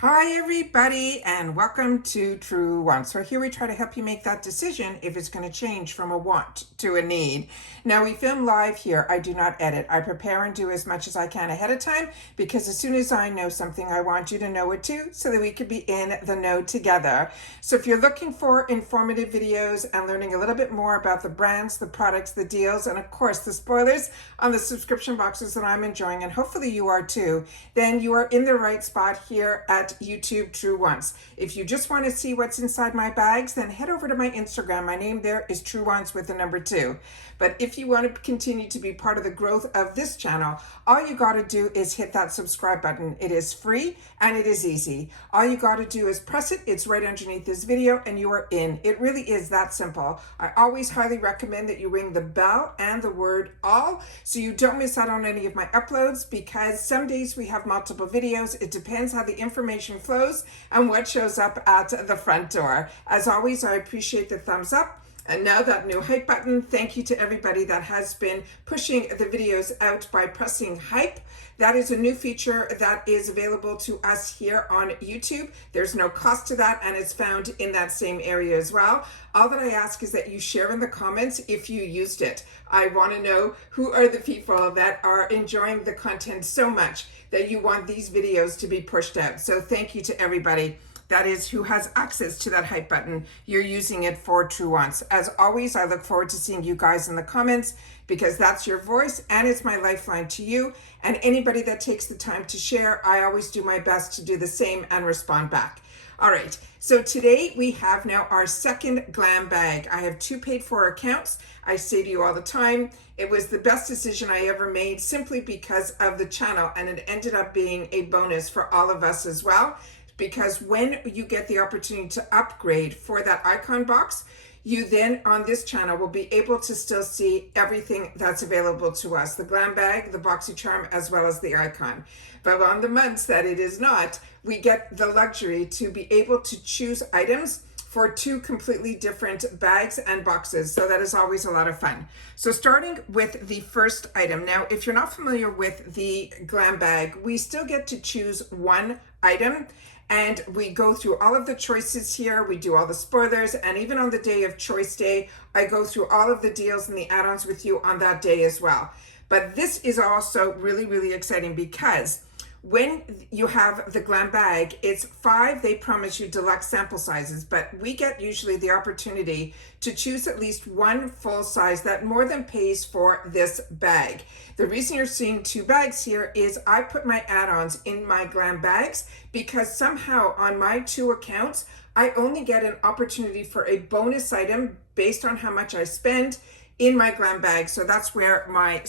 Hi everybody and welcome to Truewants. So here we try to help you make that decision if it's going to change from a want to a need. Now we film live here. I do not edit. I prepare and do as much as I can ahead of time because as soon as I know something, I want you to know it too so that we could be in the know together. So if you're looking for informative videos and learning a little bit more about the brands, the products, the deals, and of course the spoilers on the subscription boxes that I'm enjoying, and hopefully you are too, then you are in the right spot here at YouTube Truewants. If you just want to see what's inside my bags, then head over to my Instagram. My name there is Truewants with the number 2. But if you want to continue to be part of the growth of this channel, all you got to do is hit that subscribe button. It is free and it is easy. All you got to do is press it. It's right underneath this video and you are in. It really is that simple. I always highly recommend that you ring the bell and the word all so you don't miss out on any of my uploads, because some days we have multiple videos. It depends how the information flows and what shows up at the front door. As always, I appreciate the thumbs up. And now that new hype button, thank you to everybody that has been pushing the videos out by pressing hype. That is a new feature that is available to us here on YouTube. There's no cost to that and it's found in that same area as well. All that I ask is that you share in the comments if you used it. I want to know who are the people that are enjoying the content so much that you want these videos to be pushed out. So thank you to everybody. That is who has access to that hype button. You're using it for Truewants. As always, I look forward to seeing you guys in the comments because that's your voice and it's my lifeline to you. And anybody that takes the time to share, I always do my best to do the same and respond back. All right, so today we have now our second glam bag. I have 2 paid for accounts. I say to you all the time, it was the best decision I ever made simply because of the channel, and it ended up being a bonus for all of us as well. Because when you get the opportunity to upgrade for that icon box, you then on this channel will be able to still see everything that's available to us, the glam bag, the Boxycharm, as well as the icon. But on the months that it is not, we get the luxury to be able to choose items for 2 completely different bags and boxes. So that is always a lot of fun. So starting with the first item. Now, if you're not familiar with the glam bag, we still get to choose 1 item. And we go through all of the choices here. We do all the spoilers. And even on the day of choice day, I go through all of the deals and the add-ons with you on that day as well. But this is also really, really exciting because when you have the glam bag, it's 5, they promise you deluxe sample sizes, but we get usually the opportunity to choose at least 1 full size that more than pays for this bag. The reason you're seeing 2 bags here is I put my add-ons in my glam bags because somehow on my 2 accounts, I only get an opportunity for a bonus item based on how much I spend in my glam bag. So that's where my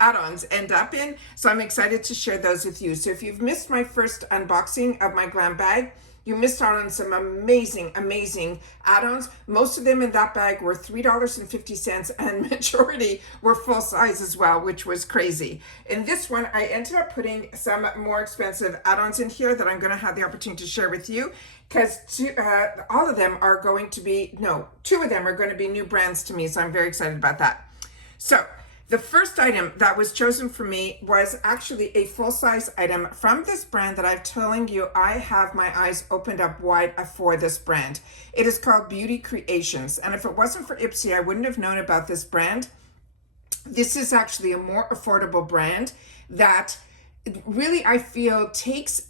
add-ons end up in. So I'm excited to share those with you. So if you've missed my first unboxing of my glam bag, you missed out on some amazing add-ons. Most of them in that bag were $3.50 and majority were full size as well, which was crazy. In this one, I ended up putting some more expensive add-ons in here that I'm gonna have the opportunity to share with you because all of them are going to be, no, 2 of them are gonna be new brands to me. So I'm very excited about that. So the first item that was chosen for me was actually a full-size item from this brand that I'm telling you, I have my eyes opened up wide for this brand. It is called Beauty Creations. And if it wasn't for Ipsy, I wouldn't have known about this brand. This is actually a more affordable brand that really I feel takes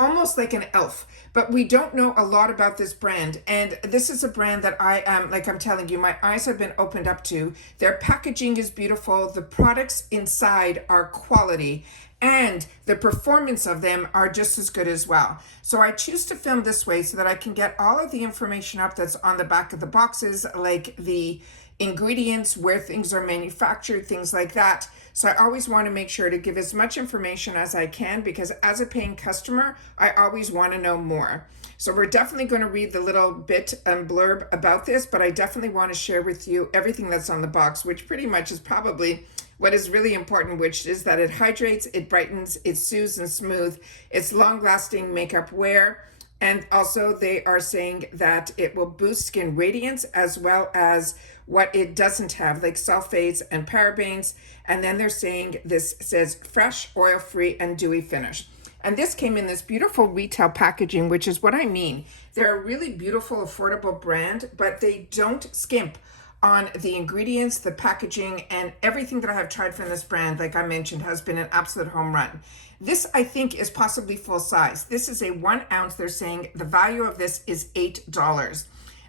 almost like an elf, but we don't know a lot about this brand. And this is a brand that I am, like I'm telling you, my eyes have been opened up to. Their packaging is beautiful. The products inside are quality and the performance of them are just as good as well. So I choose to film this way so that I can get all of the information up that's on the back of the boxes, like the ingredients, where things are manufactured, things like that. So I always want to make sure to give as much information as I can because as a paying customer, I always want to know more. So we're definitely going to read the little bit and blurb about this, but I definitely want to share with you everything that's on the box, which pretty much is probably what is really important, which is that it hydrates, it brightens, it soothes and smooth, it's long-lasting makeup wear, and also they are saying that it will boost skin radiance as well as what it doesn't have, like sulfates and parabens. And then they're saying this says fresh, oil-free, and dewy finish. And this came in this beautiful retail packaging, which is what I mean. They're a really beautiful, affordable brand, but they don't skimp on the ingredients, the packaging, and everything that I have tried from this brand, like I mentioned, has been an absolute home run. This, I think, is possibly full size. This is a 1 ounce. They're saying the value of this is $8.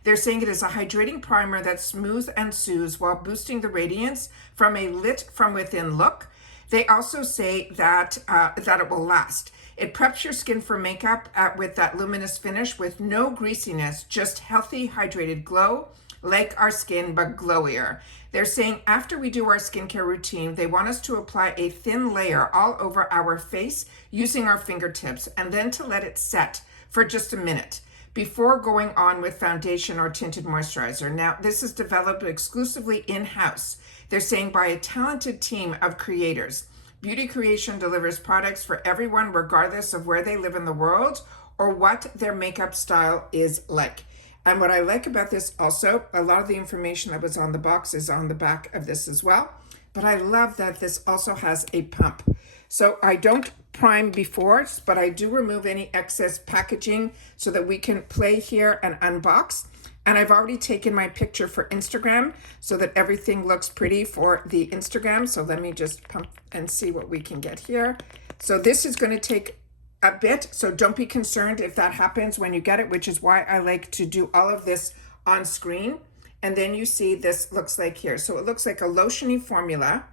They're saying it is a hydrating primer that smooths and soothes while boosting the radiance from a lit from within look. They also say that it will last. It preps your skin for makeup with that luminous finish with no greasiness, just healthy, hydrated glow, like our skin, but glowier. They're saying after we do our skincare routine, they want us to apply a thin layer all over our face using our fingertips, and then to let it set for just a minute before going on with foundation or tinted moisturizer. Now, this is developed exclusively in-house. They're saying by a talented team of creators. Beauty Creation delivers products for everyone, regardless of where they live in the world or what their makeup style is like. And what I like about this also, a lot of the information that was on the box is on the back of this as well. But I love that this also has a pump. So I don't prime before, but I do remove any excess packaging so that we can play here and unbox. And I've already taken my picture for Instagram so that everything looks pretty for the Instagram. So let me just pump and see what we can get here. So this is going to take a bit, so don't be concerned if that happens when you get it, which is why I like to do all of this on screen. And then you see this looks like here. So it looks like a lotiony formula.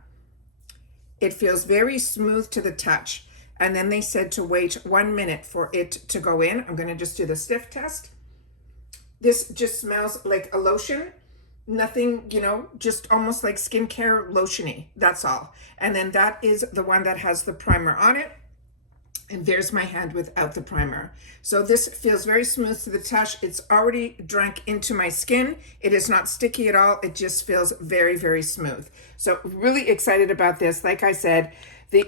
It feels very smooth to the touch. And then they said to wait 1 minute for it to go in. I'm going to just do the stiff test. This just smells like a lotion. Nothing, you know, just almost like skincare lotiony. That's all. And then that is the one that has the primer on it. And there's my hand without the primer. So this feels very smooth to the touch. It's already drank into my skin. It is not sticky at all. It just feels very, very smooth. So really excited about this. Like I said,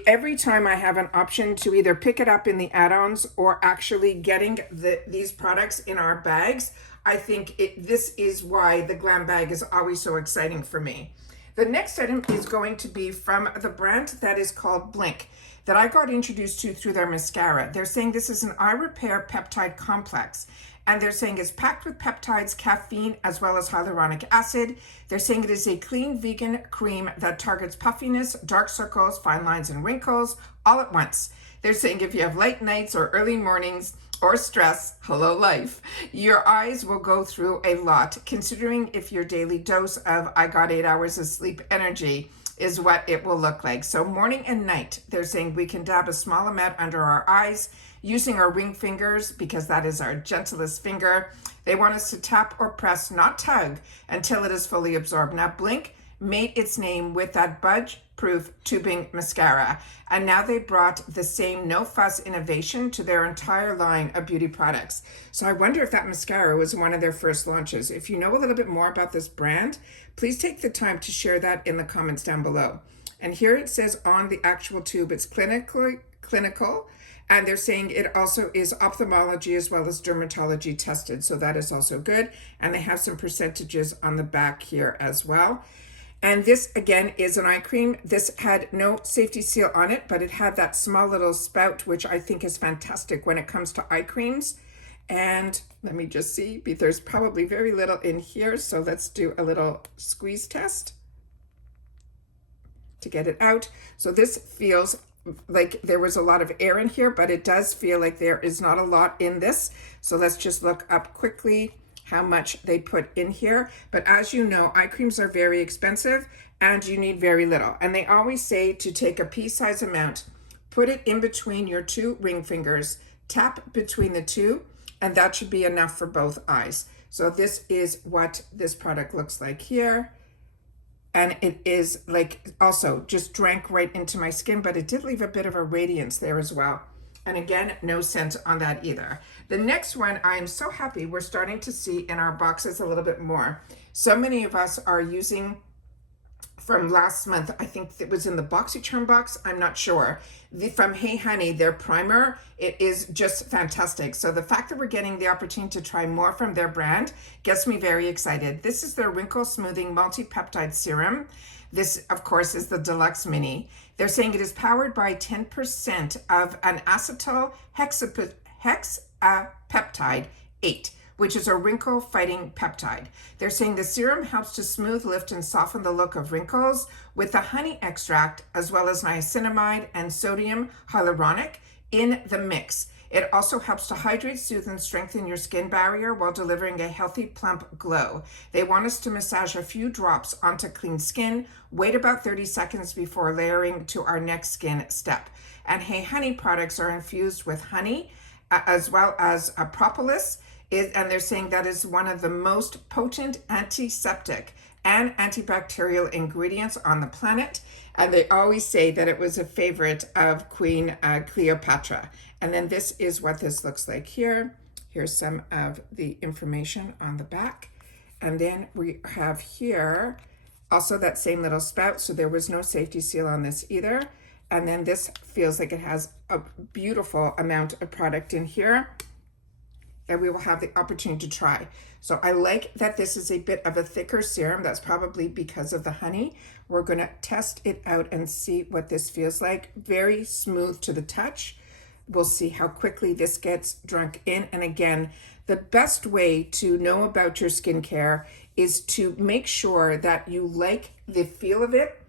every time I have an option to either pick it up in the add-ons or actually getting these products in our bags, I think this is why the Glam Bag is always so exciting for me. The next item is going to be from the brand that is called Blink, that I got introduced to through their mascara. They're saying this is an eye repair peptide complex. And they're saying it's packed with peptides, caffeine, as well as hyaluronic acid. They're saying it is a clean vegan cream that targets puffiness, dark circles, fine lines, and wrinkles all at once. They're saying if you have late nights or early mornings or stress, hello life, your eyes will go through a lot, considering if your daily dose of I got 8 hours of sleep energy is what it will look like. So morning and night, they're saying we can dab a small amount under our eyes using our ring fingers because that is our gentlest finger. They want us to tap or press, not tug, until it is fully absorbed. Now Blink made its name with that budge-proof tubing mascara, and now they brought the same no fuss innovation to their entire line of beauty products. So I wonder if that mascara was one of their first launches. If you know a little bit more about this brand, please take the time to share that in the comments down below. And here it says on the actual tube, it's clinical, and they're saying it also is ophthalmology as well as dermatology tested. So that is also good. And they have some percentages on the back here as well. And this again is an eye cream. This had no safety seal on it, but it had that small little spout, which I think is fantastic when it comes to eye creams. And let me just see, there's probably very little in here. So let's do a little squeeze test to get it out. So this feels like there was a lot of air in here, but it does feel like there is not a lot in this. So let's just look up quickly how much they put in here. But as you know, eye creams are very expensive and you need very little. And they always say to take a pea-size amount, put it in between your two ring fingers, tap between the two, and that should be enough for both eyes. So this is what this product looks like here. And it is like also just drank right into my skin, but it did leave a bit of a radiance there as well. And again, no scent on that either. The next one, I'm so happy we're starting to see in our boxes a little bit more. So many of us are using from last month, I think it was in the Boxycharm box, I'm not sure. From Hey Honey, their primer, it is just fantastic. So the fact that we're getting the opportunity to try more from their brand gets me very excited. This is their Wrinkle Smoothing Multi-Peptide Serum. This, of course, is the Deluxe Mini. They're saying it is powered by 10% of an acetyl hexapeptide 8, which is a wrinkle-fighting peptide. They're saying the serum helps to smooth, lift, and soften the look of wrinkles with the honey extract, as well as niacinamide and sodium hyaluronic in the mix. It also helps to hydrate, soothe, and strengthen your skin barrier while delivering a healthy, plump glow. They want us to massage a few drops onto clean skin, wait about 30 seconds before layering to our next skin step. And Hey Honey products are infused with honey as well as propolis, and they're saying that is one of the most potent antiseptic and antibacterial ingredients on the planet. And they always say that it was a favorite of Queen Cleopatra. And then this is what this looks like here. Here's some of the information on the back. And then we have here also that same little spout. So there was no safety seal on this either. And then this feels like it has a beautiful amount of product in here that we will have the opportunity to try. So I like that this is a bit of a thicker serum. That's probably because of the honey. We're gonna test it out and see what this feels like. Very smooth to the touch. We'll see how quickly this gets drunk in. And again, the best way to know about your skincare is to make sure that you like the feel of it.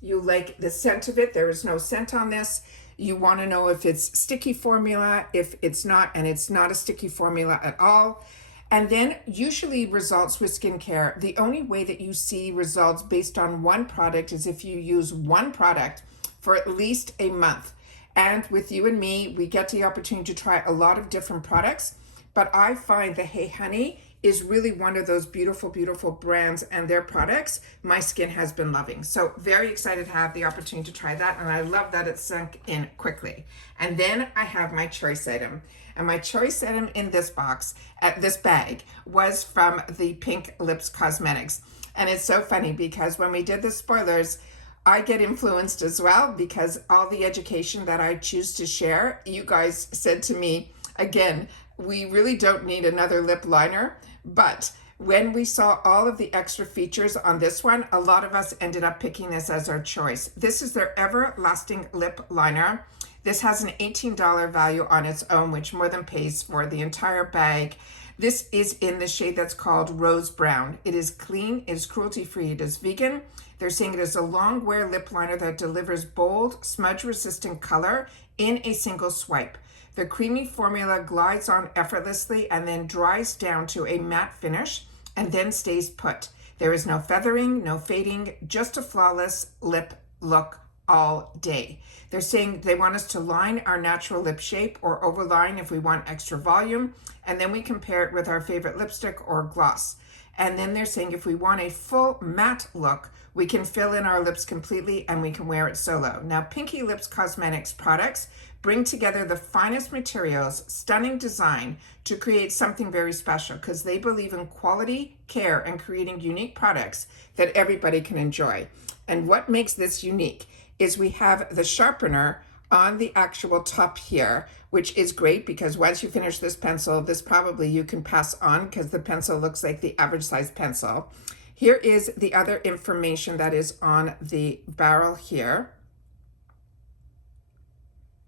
You like the scent of it. There is no scent on this. You want to know if it's sticky formula, if it's not, and it's not a sticky formula at all. And then usually results with skincare, the only way that you see results based on one product is if you use one product for at least a month. And with you and me, we get the opportunity to try a lot of different products, but I find the Hey Honey is really one of those beautiful, beautiful brands, and their products my skin has been loving. So very excited to have the opportunity to try that, and I love that it sunk in quickly. And then I have my choice item. And my choice item in this box, this bag, was from the Pink Lips Cosmetics. And it's so funny because when we did the spoilers, I get influenced as well, because all the education that I choose to share, you guys said to me, again, we really don't need another lip liner. But when we saw all of the extra features on this one, a lot of us ended up picking this as our choice. This is their Everlasting Lip Liner. This has an $18 value on its own, which more than pays for the entire bag. This is in the shade that's called Rose Brown. It is clean, it is cruelty-free, it is vegan. They're saying it is a long wear lip liner that delivers bold, smudge-resistant color in a single swipe. The creamy formula glides on effortlessly and then dries down to a matte finish and then stays put. There is no feathering, no fading, just a flawless lip look all day. They're saying they want us to line our natural lip shape or overline if we want extra volume, and then we compare it with our favorite lipstick or gloss. And then they're saying if we want a full matte look, we can fill in our lips completely and we can wear it solo. Now, Pinky Lips Cosmetics products bring together the finest materials, stunning design to create something very special, because they believe in quality, care, and creating unique products that everybody can enjoy. And what makes this unique is we have the sharpener on the actual top here, which is great because once you finish this pencil, this probably you can pass on because the pencil looks like the average size pencil. Here is the other information that is on the barrel here.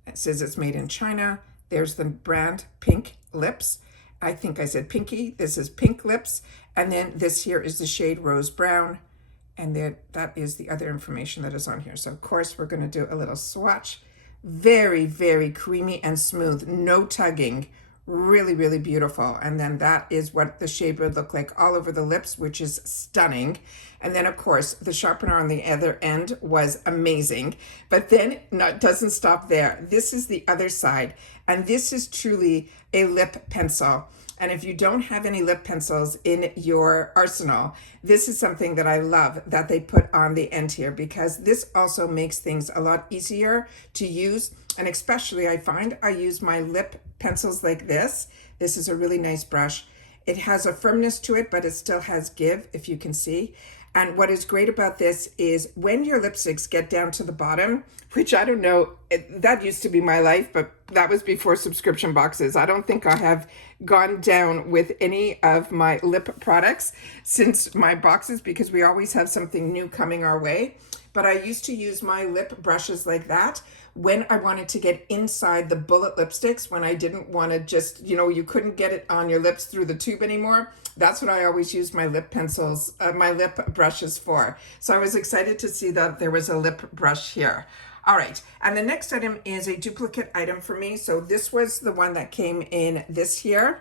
It says it's made in China. There's the brand Pink Lips. I think I said Pinky. This is Pink Lips. And then this here is the shade Rose Brown. And then that is the other information that is on here. So of course we're going to do a little swatch. Very, very creamy and smooth. No tugging. Really, really beautiful. And then that is what the shade would look like all over the lips, which is stunning. And then of course the sharpener on the other end was amazing, but then it doesn't stop there. This is the other side, and this is truly a lip pencil. And if you don't have any lip pencils in your arsenal, this is something that I love that they put on the end here, because this also makes things a lot easier to use. And especially I find I use my lip pencils like this. This is a really nice brush. It has a firmness to it, but it still has give, if you can see. And what is great about this is when your lipsticks get down to the bottom, which I don't know, that used to be my life, but that was before subscription boxes. I don't think I have gone down with any of my lip products since my boxes because we always have something new coming our way. But I used to use my lip brushes like that when I wanted to get inside the bullet lipsticks, when I didn't want to just, you couldn't get it on your lips through the tube anymore. That's what I always used my lip pencils, my lip brushes for. So I was excited to see that there was a lip brush here. All right, and the next item is a duplicate item for me. So this was the one that came in this here.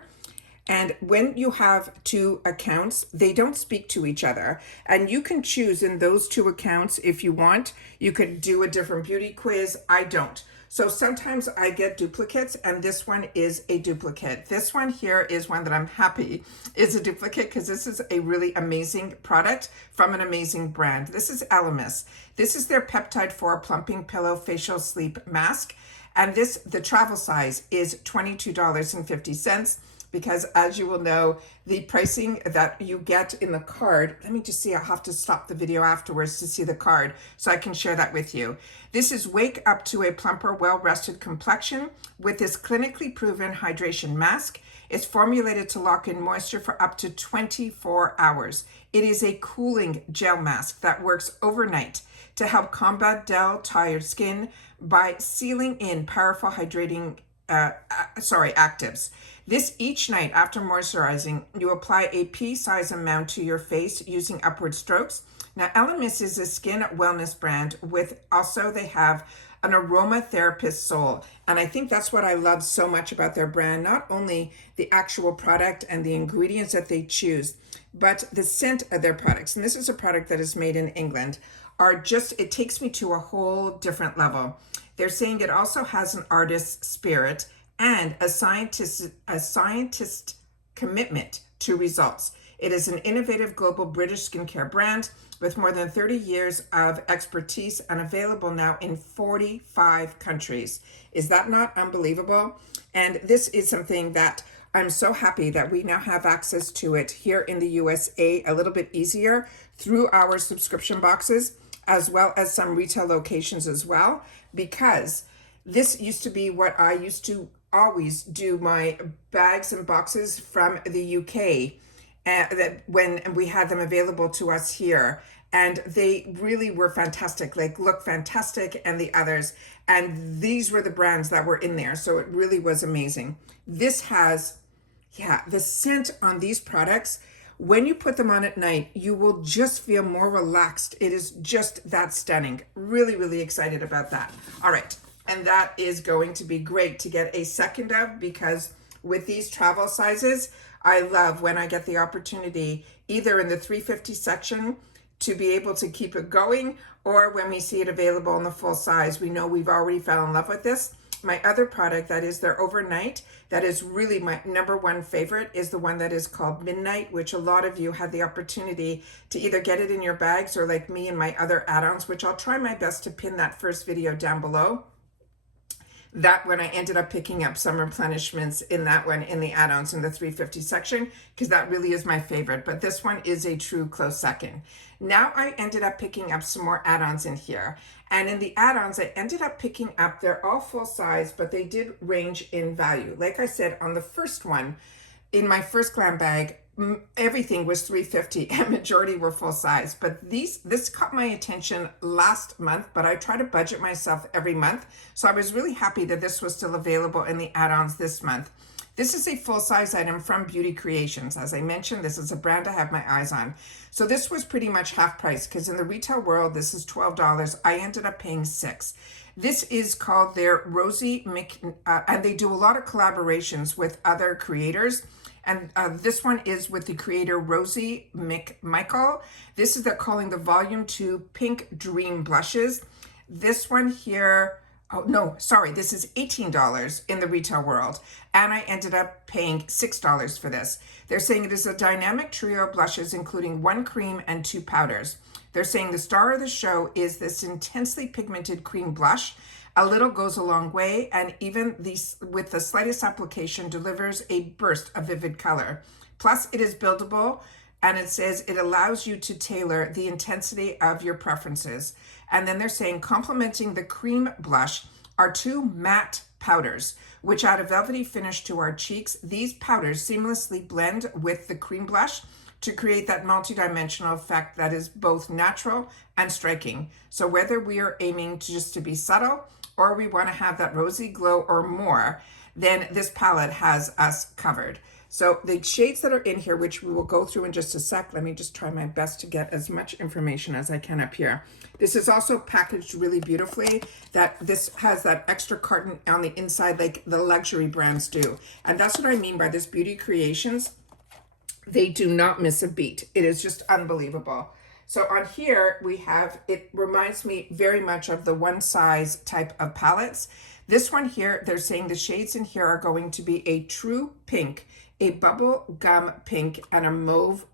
And when you have two accounts, they don't speak to each other. And you can choose in those two accounts if you want. You could do a different beauty quiz. I don't. So sometimes I get duplicates, and this one is a duplicate. This one here is one that I'm happy is a duplicate because this is a really amazing product from an amazing brand. This is Elemis. This is their Peptide 4 Plumping Pillow Facial Sleep Mask. And the travel size is $22.50. Because as you will know, the pricing that you get in the card, let me just see, I'll have to stop the video afterwards to see the card so I can share that with you. This is Wake Up to a Plumper, Well-Rested Complexion with this clinically proven hydration mask. It's formulated to lock in moisture for up to 24 hours. It is a cooling gel mask that works overnight to help combat dull, tired skin by sealing in powerful hydrating actives. This each night after moisturizing, you apply a pea-size amount to your face using upward strokes. Now, Elemis is a skin wellness brand with also they have an aromatherapist soul. And I think that's what I love so much about their brand. Not only the actual product and the ingredients that they choose, but the scent of their products. And this is a product that is made in England. It takes me to a whole different level. They're saying it also has an artist's spirit and a scientist commitment to results. It is an innovative global British skincare brand with more than 30 years of expertise and available now in 45 countries. Is that not unbelievable? And this is something that I'm so happy that we now have access to it here in the USA a little bit easier through our subscription boxes, as well as some retail locations as well, because this used to be what I used to always do my bags and boxes from the UK, that when we had them available to us here, and they really were fantastic, like Look Fantastic and the others, and these were the brands that were in there, so it really was amazing. This has, the scent on these products, when you put them on at night, you will just feel more relaxed. It is just that stunning. Really, really excited about that. All right. And that is going to be great to get a second of, because with these travel sizes, I love when I get the opportunity either in the 350 section to be able to keep it going, or when we see it available in the full size, we know we've already fell in love with this. My other product that is their overnight, that is really my number one favorite, is the one that is called Midnight, which a lot of you had the opportunity to either get it in your bags or like me and my other add-ons, which I'll try my best to pin that first video down below. That one I ended up picking up some replenishments in that one in the add-ons in the 350 section, because that really is my favorite, but this one is a true close second. Now I ended up picking up some more add-ons in here, and in the add-ons I ended up picking up, they're all full size, but they did range in value. Like I said, on the first one, in my first glam bag, everything was $3.50 and majority were full size, but this caught my attention last month, but I try to budget myself every month, so I was really happy that this was still available in the add-ons this month. This is a full-size item from Beauty Creations. As I mentioned, this is a brand I have my eyes on. So this was pretty much half price, because in the retail world this is $12. I ended up paying $6. This is called their Rosie and they do a lot of collaborations with other creators. And this one is with the creator Rosie McMichael. This is they're calling the Volume 2 Pink Dream Blushes. This one here, this is $18 in the retail world. And I ended up paying $6 for this. They're saying it is a dynamic trio of blushes, including 1 cream and 2 powders. They're saying the star of the show is this intensely pigmented cream blush. A little goes a long way, and even with the slightest application delivers a burst of vivid color. Plus, it is buildable and it says it allows you to tailor the intensity of your preferences. And then they're saying complementing the cream blush are 2 matte powders, which add a velvety finish to our cheeks. These powders seamlessly blend with the cream blush to create that multi-dimensional effect that is both natural and striking. So whether we are aiming just to be subtle or we want to have that rosy glow or more, then this palette has us covered. So the shades that are in here, which we will go through in just a sec, let me just try my best to get as much information as I can up here. This is also packaged really beautifully, that this has that extra carton on the inside like the luxury brands do. And that's what I mean by this Beauty Creations. They do not miss a beat. It is just unbelievable. So on here we have, it reminds me very much of the one size type of palettes. This one here, they're saying the shades in here are going to be a true pink, a bubble gum pink, and a mauve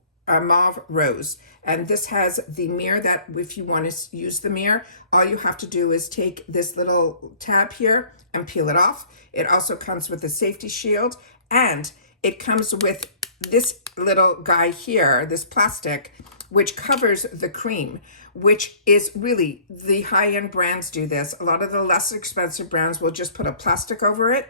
rose. And this has the mirror that if you want to use the mirror, all you have to do is take this little tab here and peel it off. It also comes with a safety shield, and it comes with this little guy here, this plastic, which covers the cream, which is really, the high-end brands do this. A lot of the less expensive brands will just put a plastic over it.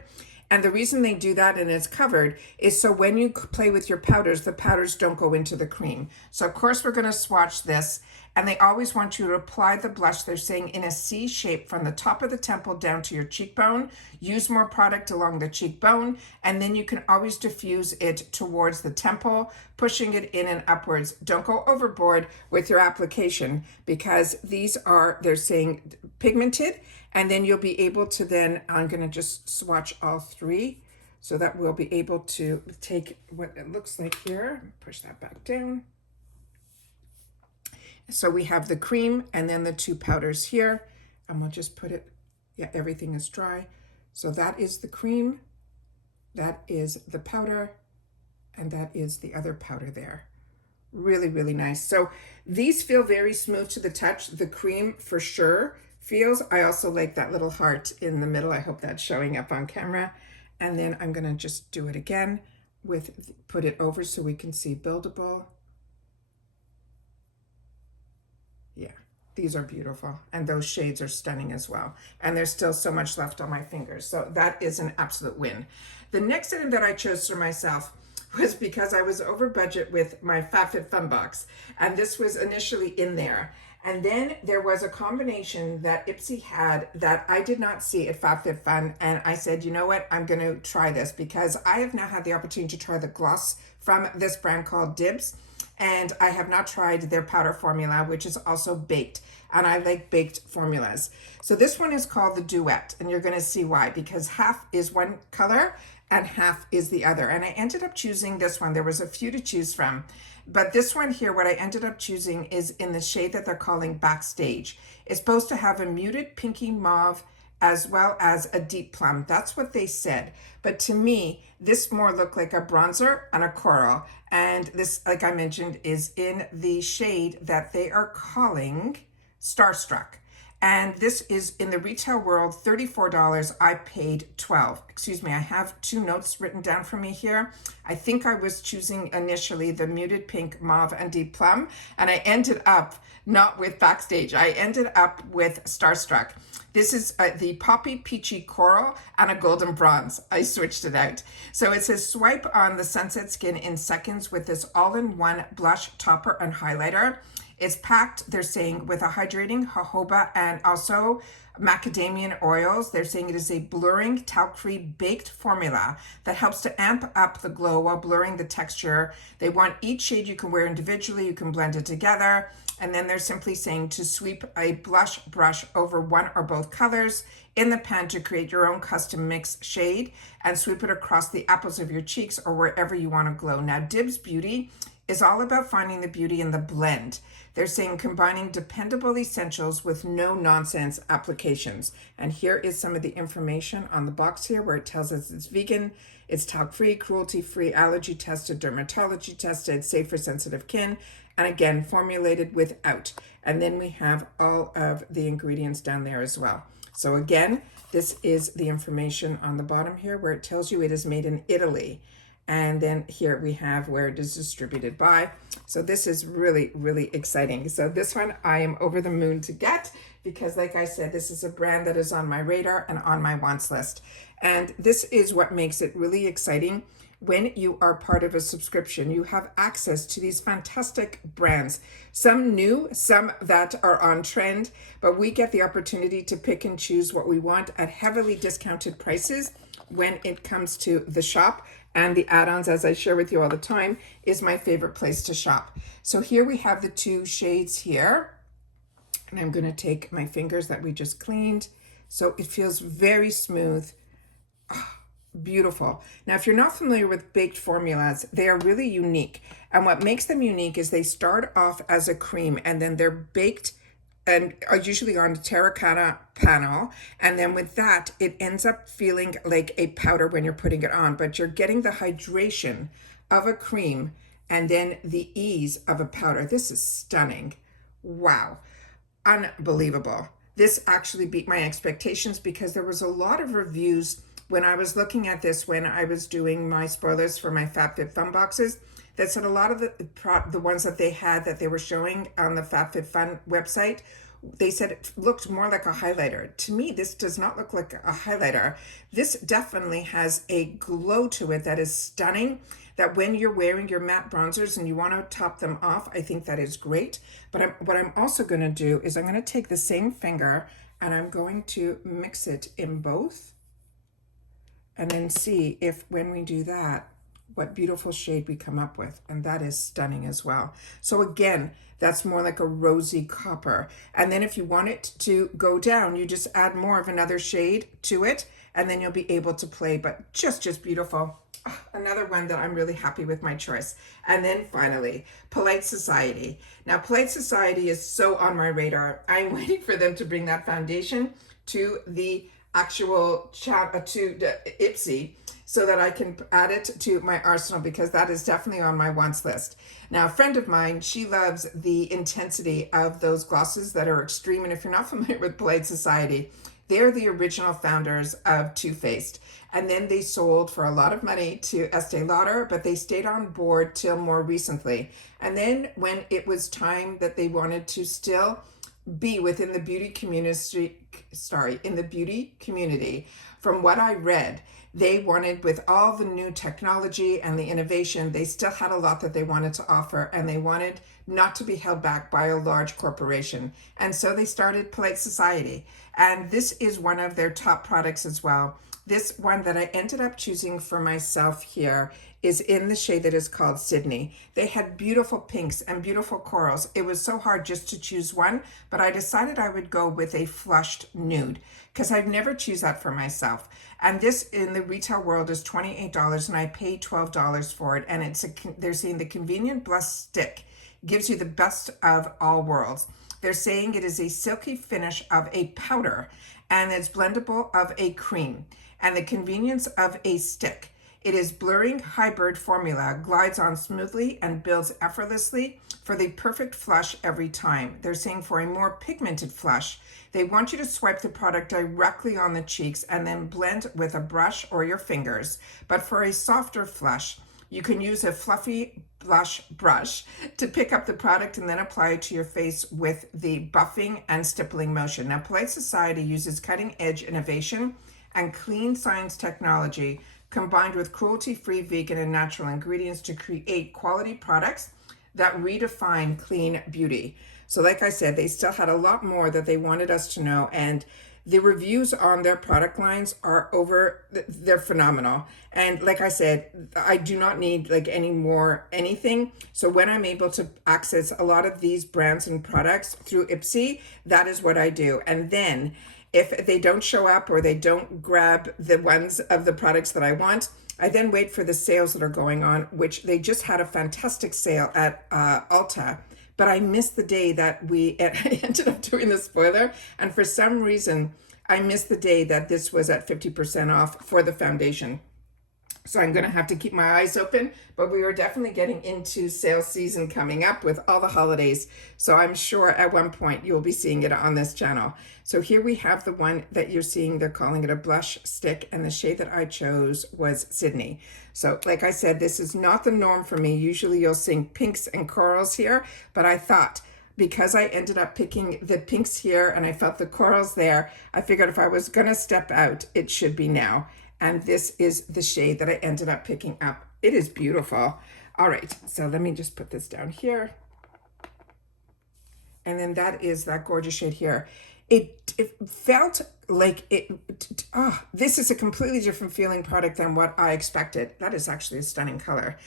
And the reason they do that and it's covered is so when you play with your powders, the powders don't go into the cream. So of course we're going to swatch this, and they always want you to apply the blush, they're saying, in a C shape from the top of the temple down to your cheekbone. Use more product along the cheekbone, and then you can always diffuse it towards the temple, pushing it in and upwards. Don't go overboard with your application, because these are, they're saying, pigmented, and then you'll be able to then, I'm going to just swatch all 3 so that we'll be able to take what it looks like here. Push that back down. So we have the cream and then the 2 powders here, and we'll just put it, yeah, everything is dry. So that is the cream, that is the powder, and that is the other powder there. Really, really nice. So these feel very smooth to the touch. The cream for sure feels. I also like that little heart in the middle. I hope that's showing up on camera. And then I'm going to just do it again with, put it over so we can see buildable. Yeah, these are beautiful. And those shades are stunning as well. And there's still so much left on my fingers. So that is an absolute win. The next item that I chose for myself was because I was over budget with my FabFitFun box. And this was initially in there. And then there was a combination that Ipsy had that I did not see at FabFitFun. And I said, you know what, I'm going to try this, because I have now had the opportunity to try the gloss from this brand called Dibs. And I have not tried their powder formula, which is also baked. And I like baked formulas. So this one is called the Duet. And you're going to see why, because half is one color and half is the other. And I ended up choosing this one. There was a few to choose from. But this one here, what I ended up choosing is in the shade that they're calling Backstage. It's supposed to have a muted pinky mauve as well as a deep plum. That's what they said. But to me, this more looked like a bronzer and a coral. And this, like I mentioned, is in the shade that they are calling Starstruck. And this is in the retail world, $34. I paid $12. Excuse me, I have 2 notes written down for me here. I think I was choosing initially the muted pink, mauve, and deep plum. And I ended up not with Backstage. I ended up with Starstruck. This is the poppy peachy coral and a golden bronze. I switched it out. So it says swipe on the sunset skin in seconds with this all-in-one blush, topper, and highlighter. It's packed, they're saying, with a hydrating jojoba and also macadamia oils. They're saying it is a blurring, talc-free baked formula that helps to amp up the glow while blurring the texture. They want each shade you can wear individually. You can blend it together. And then they're simply saying to sweep a blush brush over one or both colors in the pan to create your own custom mix shade and sweep it across the apples of your cheeks or wherever you want to glow. Now, Dibs Beauty is all about finding the beauty in the blend. They're saying combining dependable essentials with no-nonsense applications. And here is some of the information on the box here where it tells us it's vegan, it's talc-free, cruelty-free, allergy-tested, dermatology-tested, safe for sensitive skin, and again, formulated without. And then we have all of the ingredients down there as well. So again, this is the information on the bottom here where it tells you it is made in Italy. And then here we have where it is distributed by. So this is really, really exciting. So this one I am over the moon to get because, like I said, this is a brand that is on my radar and on my wants list. And this is what makes it really exciting. When you are part of a subscription, you have access to these fantastic brands, some new, some that are on trend, but we get the opportunity to pick and choose what we want at heavily discounted prices when it comes to the shop. And the add-ons, as I share with you all the time, is my favorite place to shop. So here we have the two shades here. And I'm going to take my fingers that we just cleaned. So it feels very smooth. Oh, beautiful. Now, if you're not familiar with baked formulas, they are really unique. And what makes them unique is they start off as a cream and then they're baked and are usually on a terracotta panel. And then with that, it ends up feeling like a powder when you're putting it on, but you're getting the hydration of a cream and then the ease of a powder. This is stunning. Wow. Unbelievable. This actually beat my expectations because there was a lot of reviews when I was looking at this, when I was doing my spoilers for my FabFitFun boxes, that said a lot of the ones that they had that they were showing on the FabFitFun website, they said it looked more like a highlighter. To me, this does not look like a highlighter. This definitely has a glow to it that is stunning, that when you're wearing your matte bronzers and you want to top them off, I think that is great. But what I'm also going to do is I'm going to take the same finger and I'm going to mix it in both and then see if when we do that, what beautiful shade we come up with. And that is stunning as well. So again, that's more like a rosy copper. And then if you want it to go down, you just add more of another shade to it and then you'll be able to play, but just beautiful. Another one that I'm really happy with my choice. And then finally, Polite Society. Now, Polite Society is so on my radar. I'm waiting for them to bring that foundation to the actual chat, to the Ipsy, so that I can add it to my arsenal because that is definitely on my wants list. Now, a friend of mine, she loves the intensity of those glosses that are extreme. And if you're not familiar with Polite Society, they're the original founders of Too Faced. And then they sold for a lot of money to Estee Lauder, but they stayed on board till more recently. And then when it was time that they wanted to still be within the beauty community, from what I read, they wanted, with all the new technology and the innovation, they still had a lot that they wanted to offer, and they wanted not to be held back by a large corporation. And so they started Polite Society. And this is one of their top products as well. This one that I ended up choosing for myself here is in the shade that is called Sydney. They had beautiful pinks and beautiful corals. It was so hard just to choose one, but I decided I would go with a flushed nude because I've never choose that for myself. And this in the retail world is $28 and I paid $12 for it. And they're saying the convenient blush stick gives you the best of all worlds. They're saying it is a silky finish of a powder and it's blendable of a cream and the convenience of a stick. It is blurring hybrid formula, glides on smoothly and builds effortlessly for the perfect flush every time. They're saying for a more pigmented flush, they want you to swipe the product directly on the cheeks and then blend with a brush or your fingers. But for a softer flush, you can use a fluffy blush brush to pick up the product and then apply it to your face with the buffing and stippling motion. Now, Polite Society uses cutting-edge innovation and clean science technology combined with cruelty-free vegan and natural ingredients to create quality products that redefine clean beauty. So like I said, they still had a lot more that they wanted us to know, and the reviews on their product lines they're phenomenal. And like I said, I do not need like any more anything. So when I'm able to access a lot of these brands and products through Ipsy, that is what I do. And then if they don't show up or they don't grab the ones of the products that I want, I then wait for the sales that are going on, which they just had a fantastic sale at Ulta. But I missed the day that we ended up doing the spoiler. And for some reason, I missed the day that this was at 50% off for the foundation. So I'm going to have to keep my eyes open, but we are definitely getting into sale season coming up with all the holidays. So I'm sure at one point you'll be seeing it on this channel. So here we have the one that you're seeing. They're calling it a blush stick, and the shade that I chose was Sydney. So like I said, this is not the norm for me. Usually you'll see pinks and corals here, but I thought, because I ended up picking the pinks here and I felt the corals there, I figured if I was going to step out, it should be now. And this is the shade that I ended up picking up. It is beautiful. All right, so let me just put this down here. And then that is that gorgeous shade here. It felt like this is a completely different feeling product than what I expected. That is actually a stunning color.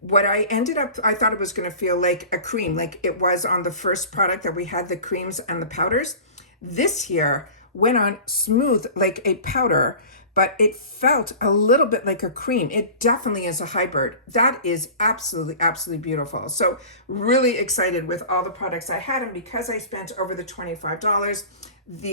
What I thought it was going to feel like a cream, like it was on the first product that we had, the creams and the powders. This here went on smooth like a powder, but it felt a little bit like a cream. It definitely is a hybrid. That is absolutely, absolutely beautiful. So really excited with all the products I had. And because I spent over the $25,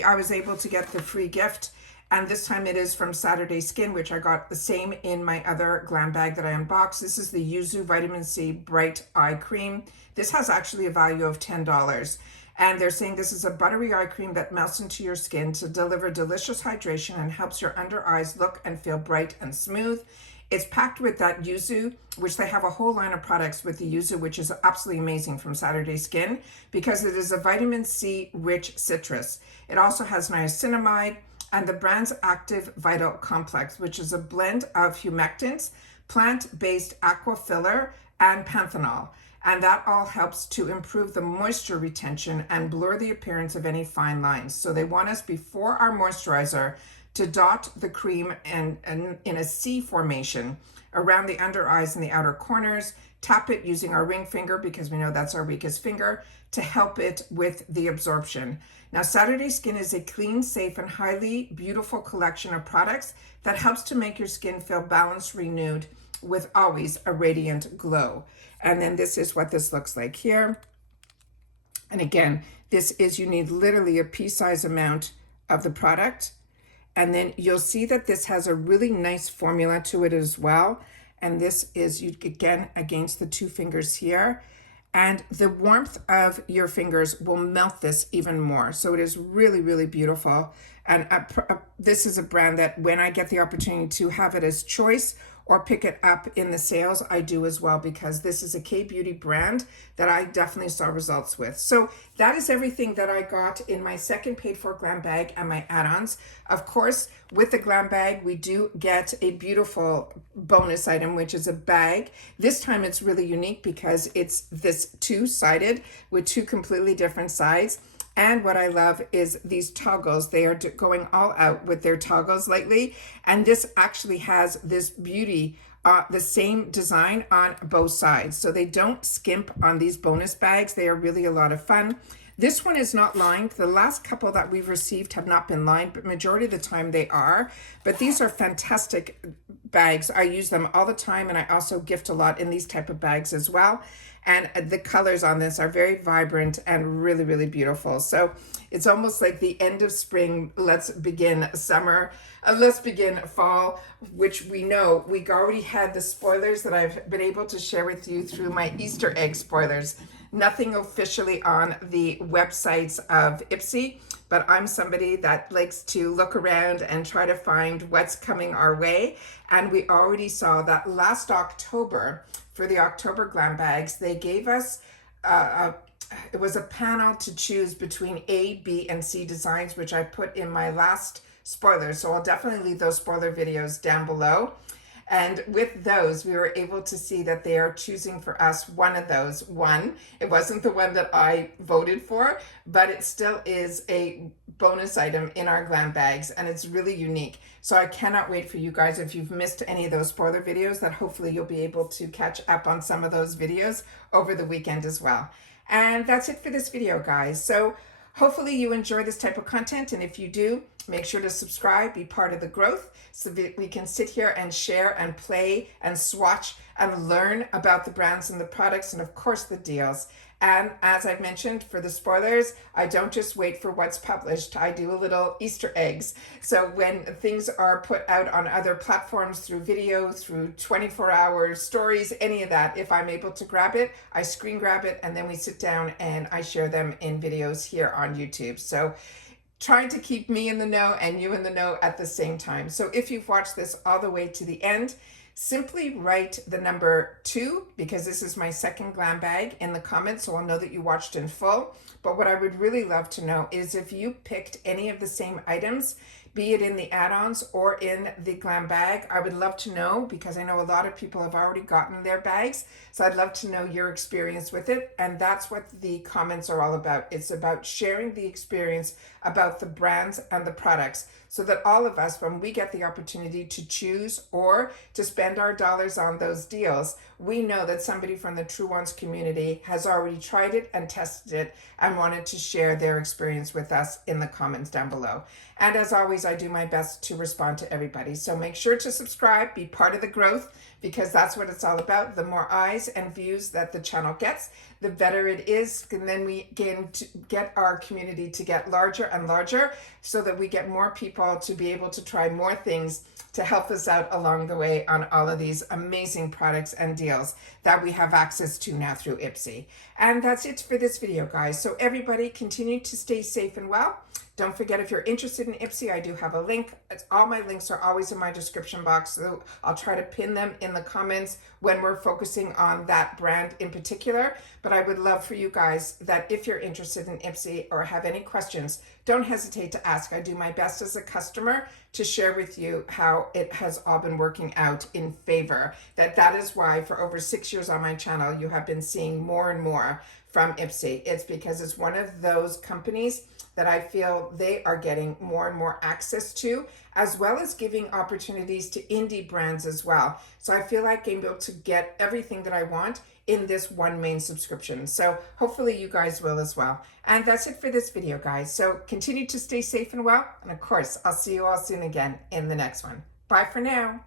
I was able to get the free gift. And this time it is from Saturday Skin, which I got the same in my other glam bag that I unboxed. This is the Yuzu Vitamin C Bright Eye Cream. This has actually a value of $10. And they're saying this is a buttery eye cream that melts into your skin to deliver delicious hydration and helps your under eyes look and feel bright and smooth. It's packed with that yuzu, which they have a whole line of products with the yuzu, which is absolutely amazing from Saturday Skin because it is a vitamin C rich citrus. It also has niacinamide and the brand's Active Vital Complex, which is a blend of humectants, plant-based aqua filler, and panthenol. And that all helps to improve the moisture retention and blur the appearance of any fine lines. So they want us before our moisturizer to dot the cream and in a C formation around the under eyes and the outer corners, tap it using our ring finger because we know that's our weakest finger to help it with the absorption. Now, Saturday Skin is a clean, safe, and highly beautiful collection of products that helps to make your skin feel balanced, renewed, with always a radiant glow. And then this is what this looks like here. And again, this is, you need literally a pea-size amount of the product. And then you'll see that this has a really nice formula to it as well. And this is, you again, against the two fingers here. And the warmth of your fingers will melt this even more. So it is really, really beautiful. And this is a brand that when I get the opportunity to have it as choice or pick it up in the sales, I do as well, because this is a K-beauty brand that I definitely saw results with. So that is everything that I got in my second paid for glam bag and my add-ons. Of course, with the glam bag, we do get a beautiful bonus item, which is a bag. This time it's really unique because it's this two-sided with two completely different sides. And what I love is these toggles. They are going all out with their toggles lately. And this actually has this beauty, the same design on both sides. So they don't skimp on these bonus bags. They are really a lot of fun. This one is not lined. The last couple that we've received have not been lined, but majority of the time they are. But these are fantastic bags. I use them all the time, and I also gift a lot in these type of bags as well. And the colors on this are very vibrant and really, really beautiful. So it's almost like the end of spring. Let's begin summer. Let's begin fall, which we know we already had the spoilers that I've been able to share with you through my Easter egg spoilers. Nothing officially on the websites of Ipsy, but I'm somebody that likes to look around and try to find what's coming our way. And we already saw that last October, for the October glam bags, they gave us it was a panel to choose between A, B, and C designs, which I put in my last spoiler. So I'll definitely leave those spoiler videos down below. And with those, we were able to see that they are choosing for us one of those. One, it wasn't the one that I voted for, but it still is a bonus item in our glam bags, and it's really unique. So I cannot wait for you guys, if you've missed any of those spoiler videos, that hopefully you'll be able to catch up on some of those videos over the weekend as well. And that's it for this video, guys. So hopefully you enjoy this type of content, and if you do, Make sure to subscribe, be part of the growth, so that we can sit here and share and play and swatch and learn about the brands and the products and of course the deals. And as I've mentioned, for the spoilers, I don't just wait for what's published. I do a little Easter eggs. So when things are put out on other platforms through video, through 24-hour stories, any of that, if I'm able to grab it, I screen grab it, and then we sit down and I share them in videos here on YouTube. So trying to keep me in the know and you in the know at the same time. So if you've watched this all the way to the end, simply write the number 2, because this is my second glam bag, in the comments, so I'll know that you watched in full. But what I would really love to know is if you picked any of the same items, be it in the add-ons or in the glam bag. I would love to know, because I know a lot of people have already gotten their bags. So I'd love to know your experience with it. And that's what the comments are all about. It's about sharing the experience about the brands and the products, so that all of us, when we get the opportunity to choose or to spend our dollars on those deals, we know that somebody from the Truewants community has already tried it and tested it and wanted to share their experience with us in the comments down below. And as always, I do my best to respond to everybody. So make sure to subscribe, be part of the growth, because that's what it's all about. The more eyes and views that the channel gets, the better it is. And then we get our community to get larger and larger, so that we get more people to be able to try more things to help us out along the way on all of these amazing products and deals that we have access to now through Ipsy. And that's it for this video, guys. So everybody continue to stay safe and well. Don't forget, if you're interested in Ipsy, I do have a link. All my links are always in my description box, so I'll try to pin them in the comments when we're focusing on that brand in particular. But I would love for you guys that if you're interested in Ipsy or have any questions, don't hesitate to ask. I do my best as a customer to share with you how it has all been working out in favor. That is why for over 6 years on my channel, you have been seeing more and more from Ipsy. It's because it's one of those companies that I feel they are getting more and more access to, as well as giving opportunities to indie brands as well. So I feel like I'm able to get everything that I want in this one main subscription. So hopefully you guys will as well. And that's it for this video, guys. So continue to stay safe and well. And of course, I'll see you all soon again in the next one. Bye for now.